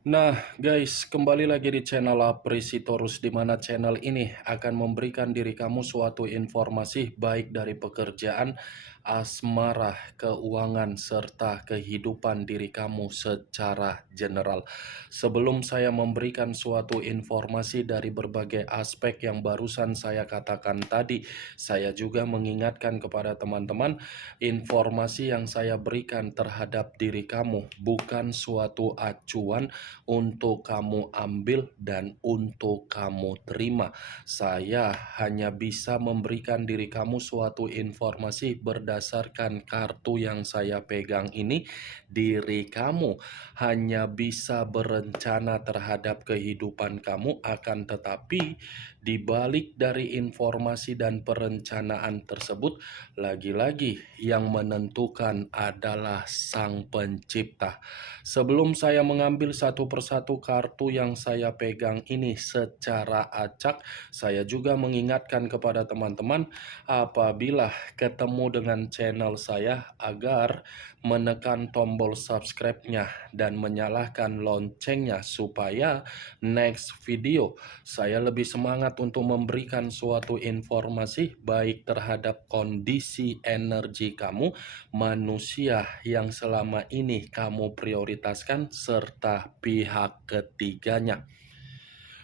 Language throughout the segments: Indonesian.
Nah, guys, kembali lagi di channel Apresitorus, di mana channel ini akan memberikan diri kamu suatu informasi baik dari pekerjaan, asmara, keuangan, serta kehidupan diri kamu secara general. Sebelum saya memberikan suatu informasi dari berbagai aspek yang barusan saya katakan tadi, saya juga mengingatkan kepada teman-teman, informasi yang saya berikan terhadap diri kamu bukan suatu acuan untuk kamu ambil dan untuk kamu terima. Saya hanya bisa memberikan diri kamu suatu informasi berdasarkan kartu yang saya pegang ini. Diri kamu hanya bisa berencana terhadap kehidupan kamu, akan tetapi di balik dari informasi dan perencanaan tersebut, lagi-lagi yang menentukan adalah Sang Pencipta. Sebelum saya mengambil satu persatu kartu yang saya pegang ini secara acak, saya juga mengingatkan kepada teman-teman apabila ketemu dengan channel saya agar menekan tombol subscribe-nya dan menyalakan loncengnya supaya next video saya lebih semangat untuk memberikan suatu informasi baik terhadap kondisi energi kamu, manusia yang selama ini kamu prioritaskan, serta pihak ketiganya.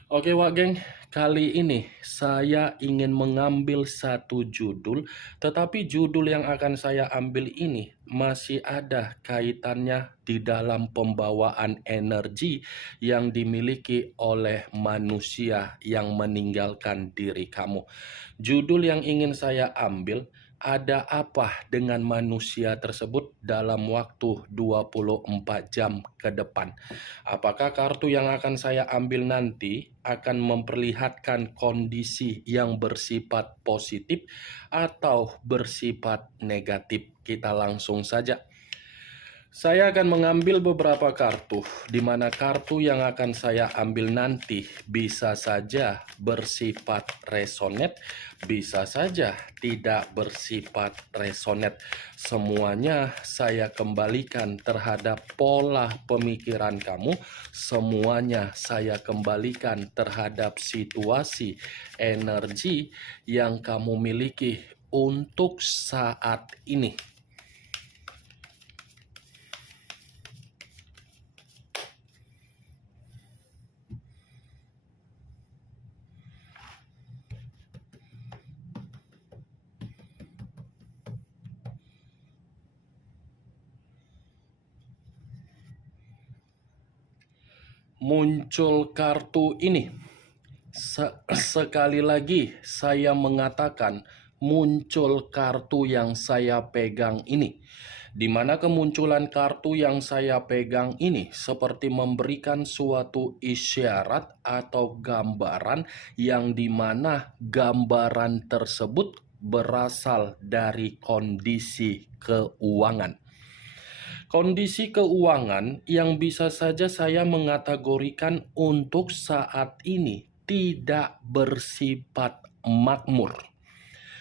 Oke Wak Geng, kali ini saya ingin mengambil satu judul, tetapi judul yang akan saya ambil ini masih ada kaitannya di dalam pembawaan energi yang dimiliki oleh manusia yang meninggalkan diri kamu. Judul yang ingin saya ambil, ada apa dengan manusia tersebut dalam waktu 24 jam ke depan? Apakah kartu yang akan saya ambil nanti akan memperlihatkan kondisi yang bersifat positif atau bersifat negatif? Kita langsung saja. Saya akan mengambil beberapa kartu, di mana kartu yang akan saya ambil nanti bisa saja bersifat resonate, bisa saja tidak bersifat resonate. Semuanya saya kembalikan terhadap pola pemikiran kamu, semuanya saya kembalikan terhadap situasi energi yang kamu miliki untuk saat ini. Muncul kartu ini. Sekali lagi saya mengatakan muncul kartu yang saya pegang ini. Di mana kemunculan kartu yang saya pegang ini seperti memberikan suatu isyarat atau gambaran yang dimana gambaran tersebut berasal dari kondisi keuangan. Kondisi keuangan yang bisa saja saya mengategorikan untuk saat ini tidak bersifat makmur.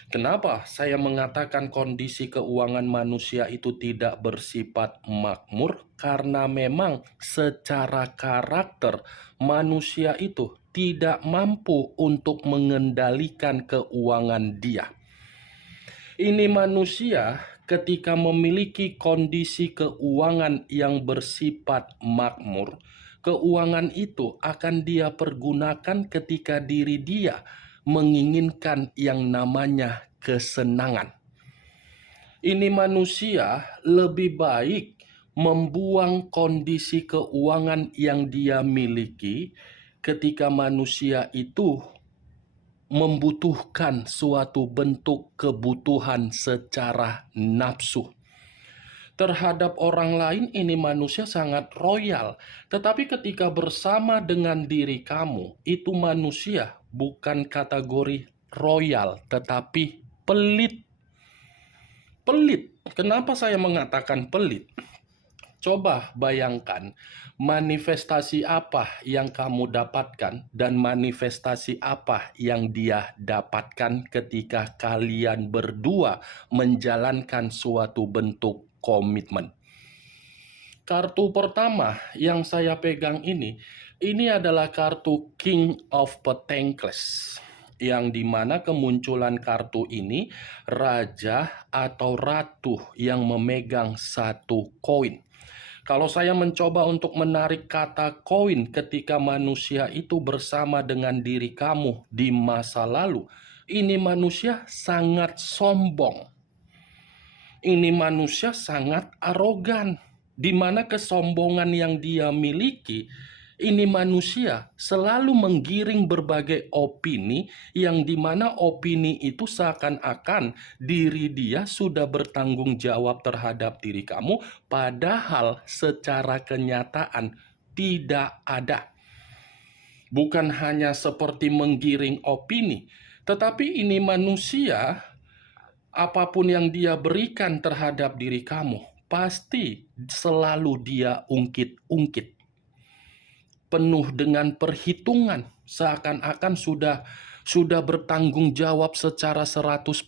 Kenapa saya mengatakan kondisi keuangan manusia itu tidak bersifat makmur? Karena memang secara karakter manusia itu tidak mampu untuk mengendalikan keuangan dia. Ini manusia ketika memiliki kondisi keuangan yang bersifat makmur, keuangan itu akan dia pergunakan ketika diri dia menginginkan yang namanya kesenangan. Ini manusia lebih baik membuang kondisi keuangan yang dia miliki ketika manusia itu membutuhkan suatu bentuk kebutuhan secara nafsu. Terhadap orang lain ini manusia sangat royal, tetapi ketika bersama dengan diri kamu, itu manusia bukan kategori royal, tetapi pelit. Pelit. Kenapa saya mengatakan pelit? Coba bayangkan manifestasi apa yang kamu dapatkan dan manifestasi apa yang dia dapatkan ketika kalian berdua menjalankan suatu bentuk komitmen. Kartu pertama yang saya pegang ini adalah kartu King of Pentacles. Yang dimana kemunculan kartu ini, raja atau ratu yang memegang satu koin. Kalau saya mencoba untuk menarik kata koin ketika manusia itu bersama dengan diri kamu di masa lalu, ini manusia sangat sombong. Ini manusia sangat arogan, di mana kesombongan yang dia miliki, ini manusia selalu menggiring berbagai opini, yang dimana opini itu seakan-akan diri dia sudah bertanggung jawab terhadap diri kamu, padahal secara kenyataan tidak ada. Bukan hanya seperti menggiring opini, tetapi ini manusia, apapun yang dia berikan terhadap diri kamu, pasti selalu dia ungkit-ungkit. Penuh dengan perhitungan, seakan-akan sudah bertanggung jawab secara 100%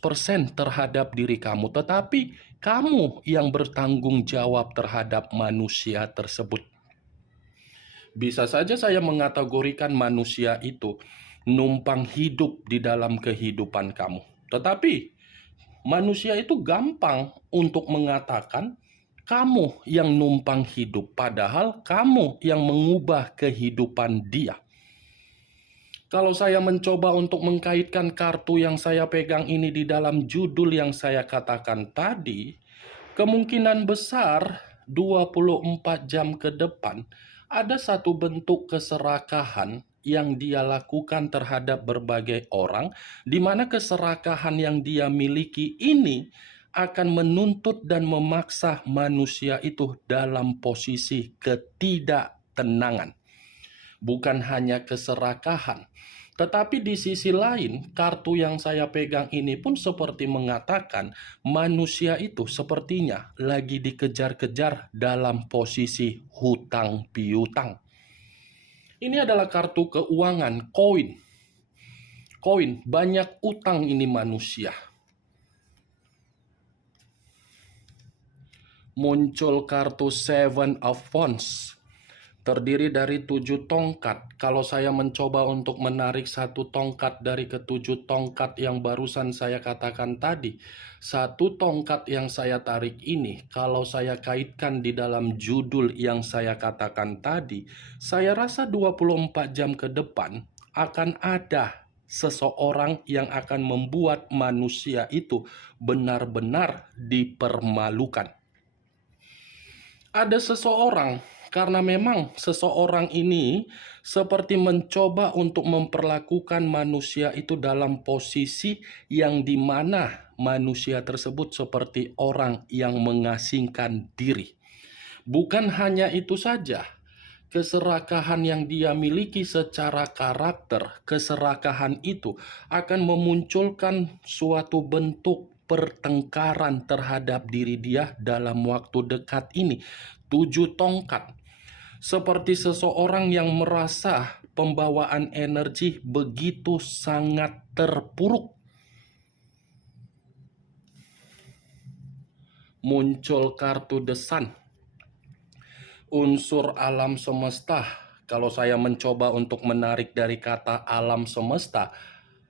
terhadap diri kamu. Tetapi kamu yang bertanggung jawab terhadap manusia tersebut. Bisa saja saya mengategorikan manusia itu numpang hidup di dalam kehidupan kamu. Tetapi manusia itu gampang untuk mengatakan kamu yang numpang hidup, padahal kamu yang mengubah kehidupan dia. Kalau saya mencoba untuk mengkaitkan kartu yang saya pegang ini di dalam judul yang saya katakan tadi, kemungkinan besar 24 jam ke depan ada satu bentuk keserakahan yang dia lakukan terhadap berbagai orang, di mana keserakahan yang dia miliki ini akan menuntut dan memaksa manusia itu dalam posisi ketidaktenangan. Bukan hanya keserakahan, tetapi di sisi lain, kartu yang saya pegang ini pun seperti mengatakan manusia itu sepertinya lagi dikejar-kejar dalam posisi hutang piutang. Ini adalah kartu keuangan, koin. Koin, banyak utang ini manusia. Muncul kartu Seven of Wands, terdiri dari 7 tongkat. Kalau saya mencoba untuk menarik satu tongkat dari ketujuh tongkat yang barusan saya katakan tadi, satu tongkat yang saya tarik ini, kalau saya kaitkan di dalam judul yang saya katakan tadi, saya rasa 24 jam ke depan akan ada seseorang yang akan membuat manusia itu benar-benar dipermalukan. Ada seseorang, karena memang seseorang ini seperti mencoba untuk memperlakukan manusia itu dalam posisi yang dimana manusia tersebut seperti orang yang mengasingkan diri. Bukan hanya itu saja, keserakahan yang dia miliki secara karakter, keserakahan itu akan memunculkan suatu bentuk pertengkaran terhadap diri dia dalam waktu dekat ini. 7 tongkat, seperti seseorang yang merasa pembawaan energi begitu sangat terpuruk. Muncul kartu The Sun, unsur alam semesta. Kalau saya mencoba untuk menarik dari kata alam semesta,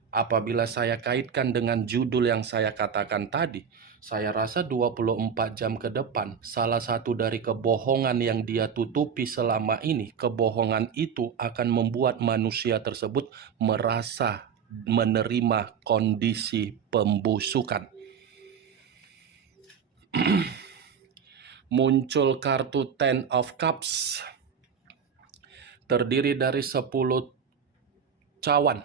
apabila saya kaitkan dengan judul yang saya katakan tadi, saya rasa 24 jam ke depan, salah satu dari kebohongan yang dia tutupi selama ini, kebohongan itu akan membuat manusia tersebut merasa menerima kondisi pembusukan. Muncul kartu Ten of Cups, terdiri dari 10 cawan.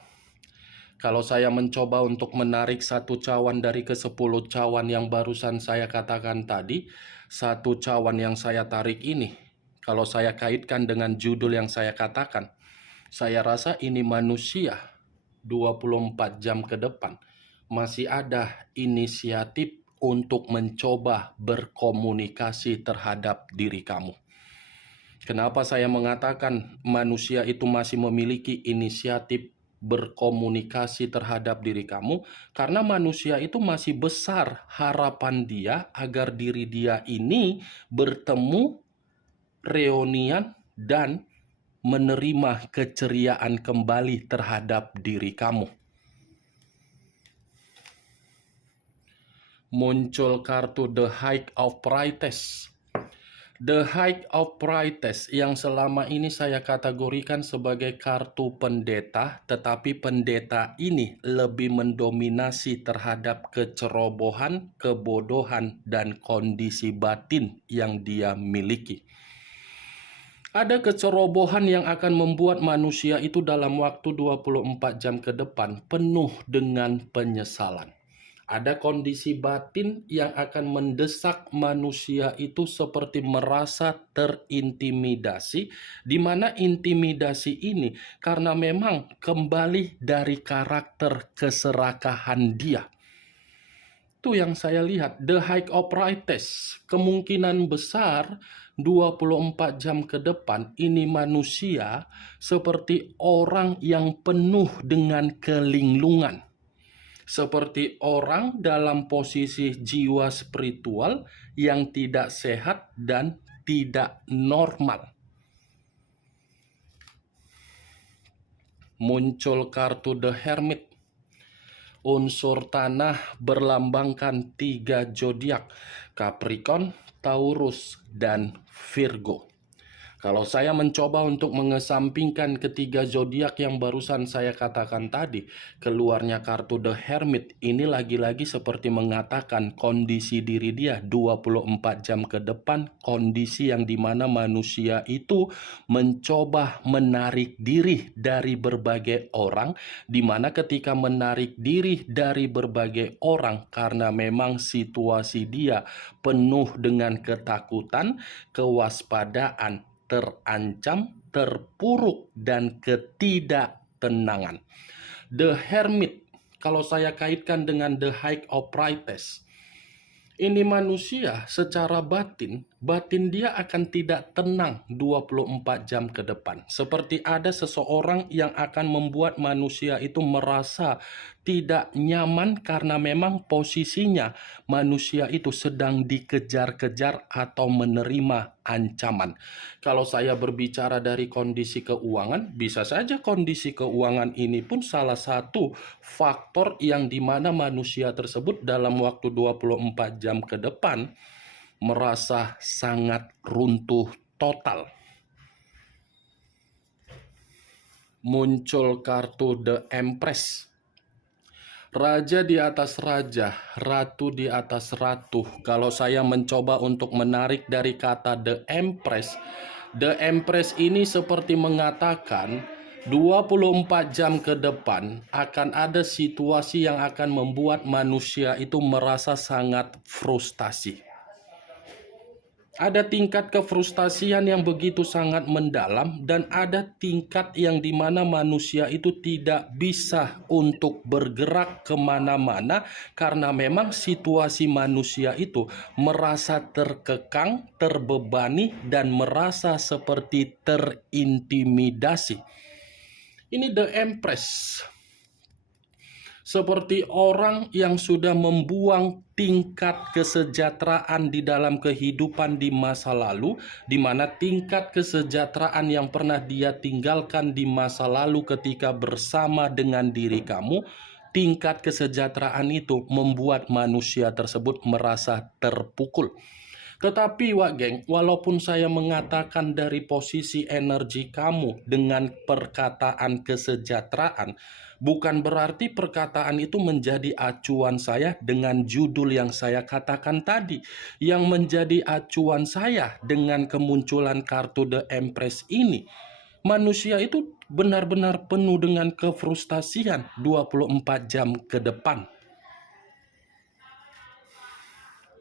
Kalau saya mencoba untuk menarik satu cawan dari ke-10 cawan yang barusan saya katakan tadi, satu cawan yang saya tarik ini, kalau saya kaitkan dengan judul yang saya katakan, saya rasa ini manusia 24 jam ke depan masih ada inisiatif untuk mencoba berkomunikasi terhadap diri kamu. Kenapa saya mengatakan manusia itu masih memiliki inisiatif berkomunikasi terhadap diri kamu? Karena manusia itu masih besar harapan dia agar diri dia ini bertemu reunian, dan menerima keceriaan kembali terhadap diri kamu. Muncul kartu The High of Priestess. The High of Priestess yang selama ini saya kategorikan sebagai kartu pendeta, tetapi pendeta ini lebih mendominasi terhadap kecerobohan, kebodohan, dan kondisi batin yang dia miliki. Ada kecerobohan yang akan membuat manusia itu dalam waktu 24 jam ke depan penuh dengan penyesalan. Ada kondisi batin yang akan mendesak manusia itu seperti merasa terintimidasi, di mana intimidasi ini karena memang kembali dari karakter keserakahan dia. Itu yang saya lihat, The High of Priestess. Kemungkinan besar 24 jam ke depan ini manusia seperti orang yang penuh dengan kelinglungan. Seperti orang dalam posisi jiwa spiritual yang tidak sehat dan tidak normal. Muncul kartu The Hermit. Unsur tanah berlambangkan 3 zodiak, Capricorn, Taurus, dan Virgo. Kalau saya mencoba untuk mengesampingkan ketiga zodiak yang barusan saya katakan tadi, keluarnya kartu The Hermit ini lagi-lagi seperti mengatakan kondisi diri dia 24 jam ke depan, kondisi yang dimana manusia itu mencoba menarik diri dari berbagai orang, dimana ketika menarik diri dari berbagai orang karena memang situasi dia penuh dengan ketakutan, kewaspadaan, terancam, terpuruk, dan ketidaktenangan. The Hermit, kalau saya kaitkan dengan The High of Priestess, ini manusia secara batin dia akan tidak tenang 24 jam ke depan. Seperti ada seseorang yang akan membuat manusia itu merasa tidak nyaman karena memang posisinya manusia itu sedang dikejar-kejar atau menerima ancaman. Kalau saya berbicara dari kondisi keuangan, bisa saja kondisi keuangan ini pun salah satu faktor yang dimana manusia tersebut dalam waktu 24 jam ke depan merasa sangat runtuh total. Muncul kartu The Empress. Raja di atas raja, ratu di atas ratu. Kalau saya mencoba untuk menarik dari kata The Empress ini seperti mengatakan 24 jam ke depan akan ada situasi yang akan membuat manusia itu merasa sangat frustasi. Ada tingkat kefrustasian yang begitu sangat mendalam dan ada tingkat yang dimana manusia itu tidak bisa untuk bergerak kemana-mana karena memang situasi manusia itu merasa terkekang, terbebani, dan merasa seperti terintimidasi. Ini The Empress. Seperti orang yang sudah membuang tingkat kesejahteraan di dalam kehidupan di masa lalu, di mana tingkat kesejahteraan yang pernah dia tinggalkan di masa lalu ketika bersama dengan diri kamu, tingkat kesejahteraan itu membuat manusia tersebut merasa terpukul. Tetapi geng, walaupun saya mengatakan dari posisi energi kamu dengan perkataan kesejahteraan, bukan berarti perkataan itu menjadi acuan saya dengan judul yang saya katakan tadi. Yang menjadi acuan saya dengan kemunculan kartu The Empress ini, manusia itu benar-benar penuh dengan kefrustasian 24 jam ke depan.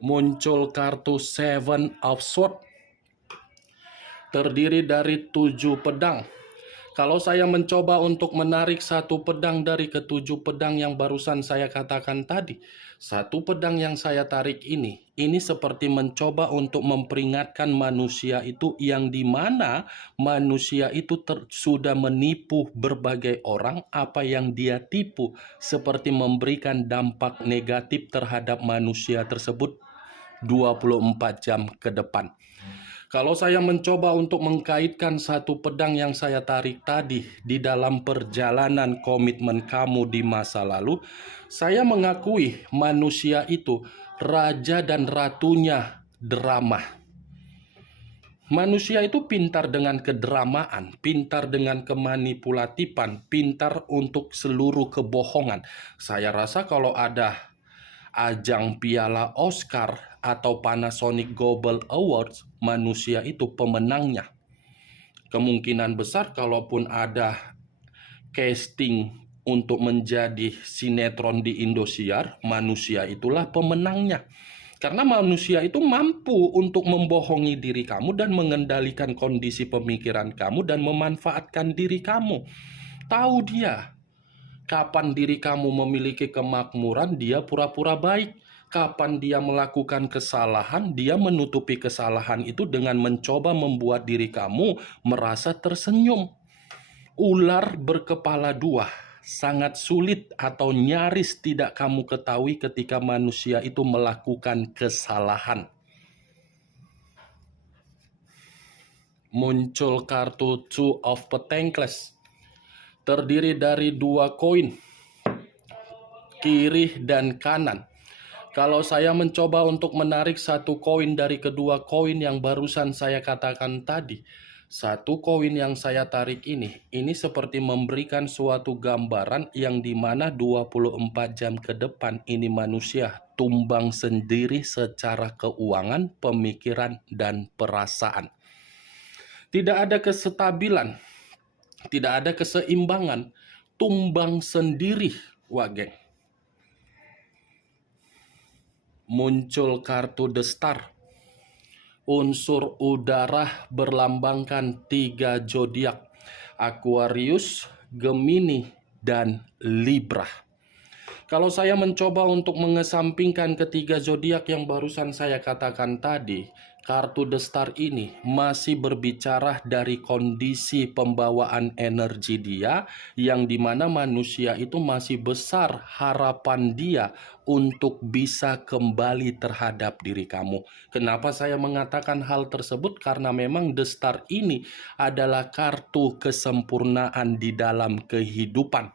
Muncul kartu Seven of Swords, terdiri dari 7 pedang. Kalau saya mencoba untuk menarik satu pedang dari ketujuh pedang yang barusan saya katakan tadi, satu pedang yang saya tarik ini seperti mencoba untuk memperingatkan manusia itu yang dimana manusia itu sudah menipu berbagai orang. Apa yang dia tipu seperti memberikan dampak negatif terhadap manusia tersebut 24 jam ke depan. Kalau saya mencoba untuk mengkaitkan satu pedang yang saya tarik tadi di dalam perjalanan komitmen kamu di masa lalu, saya mengakui manusia itu raja dan ratunya drama. Manusia itu pintar dengan kedramaan, pintar dengan kemanipulatifan, pintar untuk seluruh kebohongan. Saya rasa kalau ada ajang piala Oscar atau Panasonic Global Awards, manusia itu pemenangnya. Kemungkinan besar kalaupun ada casting untuk menjadi sinetron di Indosiar, manusia itulah pemenangnya. Karena manusia itu mampu untuk membohongi diri kamu dan mengendalikan kondisi pemikiran kamu dan memanfaatkan diri kamu. Tahu dia kapan diri kamu memiliki kemakmuran, dia pura-pura baik. Kapan dia melakukan kesalahan, dia menutupi kesalahan itu dengan mencoba membuat diri kamu merasa tersenyum. Ular berkepala dua sangat sulit atau nyaris tidak kamu ketahui ketika manusia itu melakukan kesalahan. Muncul kartu Two of Pentacles, terdiri dari dua koin, kiri dan kanan. Kalau saya mencoba untuk menarik satu koin dari kedua koin yang barusan saya katakan tadi, satu koin yang saya tarik ini seperti memberikan suatu gambaran yang dimana 24 jam ke depan ini manusia tumbang sendiri secara keuangan, pemikiran, dan perasaan. Tidak ada kestabilan, tidak ada keseimbangan, tumbang sendiri, wah geng. Muncul kartu The Star. Unsur udara berlambangkan 3 zodiak: Aquarius, Gemini, dan Libra. Kalau saya mencoba untuk mengesampingkan ketiga zodiak yang barusan saya katakan tadi, kartu The Star ini masih berbicara dari kondisi pembawaan energi dia, yang dimana manusia itu masih besar harapan dia untuk bisa kembali terhadap diri kamu. Kenapa saya mengatakan hal tersebut? Karena memang The Star ini adalah kartu kesempurnaan di dalam kehidupan.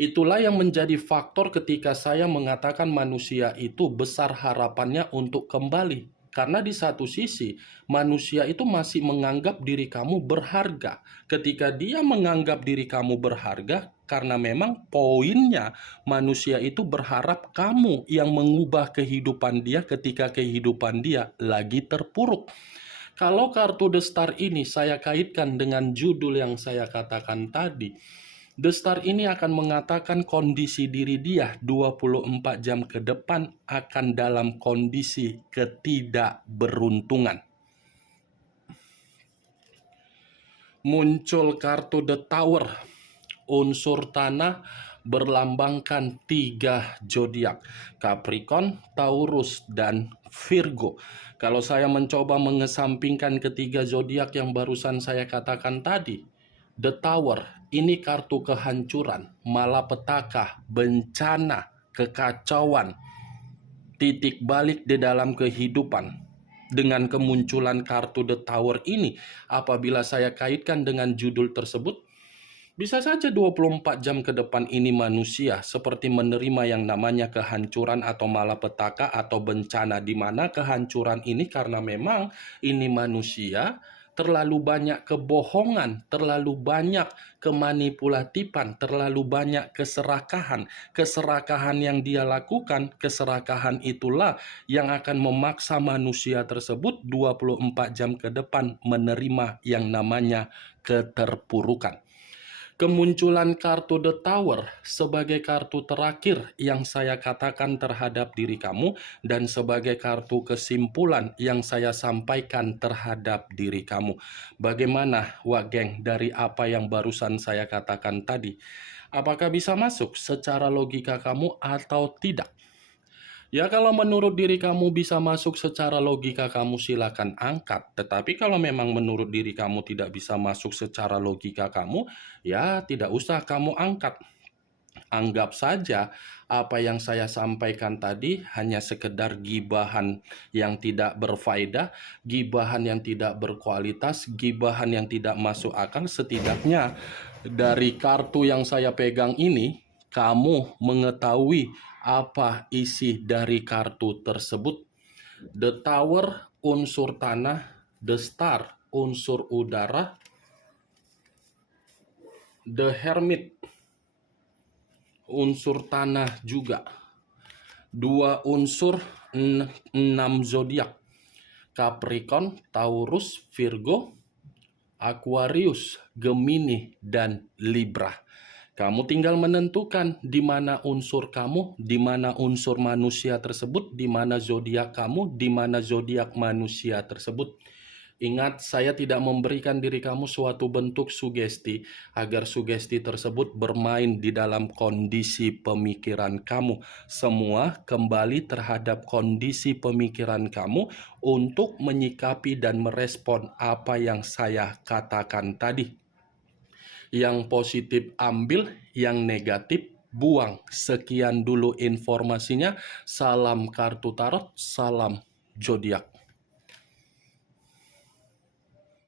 Itulah yang menjadi faktor ketika saya mengatakan manusia itu besar harapannya untuk kembali. Karena di satu sisi, manusia itu masih menganggap diri kamu berharga. Ketika dia menganggap diri kamu berharga, karena memang poinnya manusia itu berharap kamu yang mengubah kehidupan dia ketika kehidupan dia lagi terpuruk. Kalau kartu The Star ini saya kaitkan dengan judul yang saya katakan tadi, The Star ini akan mengatakan kondisi diri dia 24 jam ke depan akan dalam kondisi ketidakberuntungan. Muncul kartu The Tower. Unsur tanah berlambangkan 3 zodiak: Capricorn, Taurus, dan Virgo. Kalau saya mencoba mengesampingkan ketiga zodiak yang barusan saya katakan tadi, The Tower ini kartu kehancuran, malapetaka, bencana, kekacauan, titik balik di dalam kehidupan. Dengan kemunculan kartu The Tower ini, apabila saya kaitkan dengan judul tersebut, bisa saja 24 jam ke depan ini manusia seperti menerima yang namanya kehancuran atau malapetaka atau bencana, di mana kehancuran ini karena memang ini manusia terlalu banyak kebohongan, terlalu banyak kemanipulatifan, terlalu banyak keserakahan. Keserakahan yang dia lakukan, keserakahan itulah yang akan memaksa manusia tersebut 24 jam ke depan menerima yang namanya keterpurukan. Kemunculan kartu The Tower sebagai kartu terakhir yang saya katakan terhadap diri kamu dan sebagai kartu kesimpulan yang saya sampaikan terhadap diri kamu. Bagaimana, wah geng, dari apa yang barusan saya katakan tadi? Apakah bisa masuk secara logika kamu atau tidak? Ya, kalau menurut diri kamu bisa masuk secara logika kamu silakan angkat. Tetapi kalau memang menurut diri kamu tidak bisa masuk secara logika kamu, ya tidak usah kamu angkat. Anggap saja apa yang saya sampaikan tadi hanya sekedar gibahan yang tidak berfaedah, gibahan yang tidak berkualitas, gibahan yang tidak masuk akal. Setidaknya dari kartu yang saya pegang ini, kamu mengetahui apa isi dari kartu tersebut. The Tower, unsur tanah. The Star, unsur udara. The Hermit, unsur tanah juga. Dua unsur, 6 zodiak. Capricorn, Taurus, Virgo, Aquarius, Gemini, dan Libra. Kamu tinggal menentukan di mana unsur kamu, di mana unsur manusia tersebut, di mana zodiak kamu, di mana zodiak manusia tersebut. Ingat, saya tidak memberikan diri kamu suatu bentuk sugesti agar sugesti tersebut bermain di dalam kondisi pemikiran kamu. Semua kembali terhadap kondisi pemikiran kamu untuk menyikapi dan merespon apa yang saya katakan tadi. Yang positif ambil, yang negatif buang. Sekian dulu informasinya. Salam kartu tarot, salam zodiak.